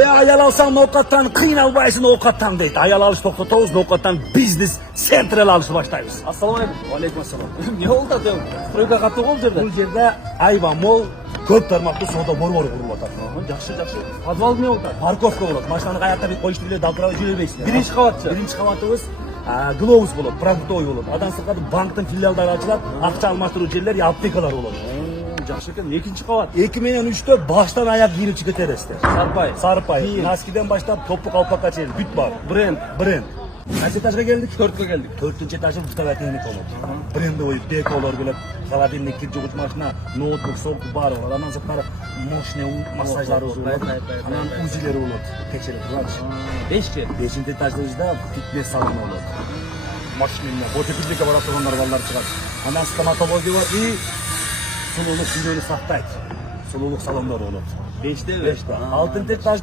Ayal alsan Nokat'tan kıynalbaysın Nokat'tan deydi. Ayal alış to'xtatamiz, Nokat'tan biznes sentral alışa başlayız. Assalomu alaykum. Aleykümselam. Ne oldu adam? Stroyga qattiq oldu yerda. Bu yerda ayva mol ko'p tarmoqli savdo bor qurilib o'tadi. Yaxshi, yaxshi. Podval ne oldu? Parkovka bo'ladi. Mashinani qayoqqa deb qo'yishni biladi, daltirab yuraverasizlar. Birinchi qavatchi. Birinchi qavatimiz Globus bo'ladi, продуктовый bo'ladi. Adan sirqadi bankdan filiallar ochilib, aqcha almashtiruvchi yerlar, aptekalar bo'ladi. Yaxshi ekan. Ikkinchi qavat. 2003'te baştan ayak giyinip keteresti. Sarpay. Sarpay. Keyin. Naski'den başlap toplu kalpaka çeyir. Büt var. Brend. Brand. Kaç etajga geldik? 4'e geldik. 4. etajda Mustafa Teknik olur. Brendi oyup, dekolar böyle, холодильник, kirci maşina, notebook, soğuk bar olur. Anan zıpları, moşne, masajları olur. Anan uzileri olur. Keçelir. 5 kere. 5. etajda fitness salonu olur. Maşinimle, bodybuilding laboratuvarlar varlar çıkar. Anan stomatoloji var. Sululuk, videonu sahtaydı. Sululuk salonları olur. 5'te mi? 5'te. 6. etajda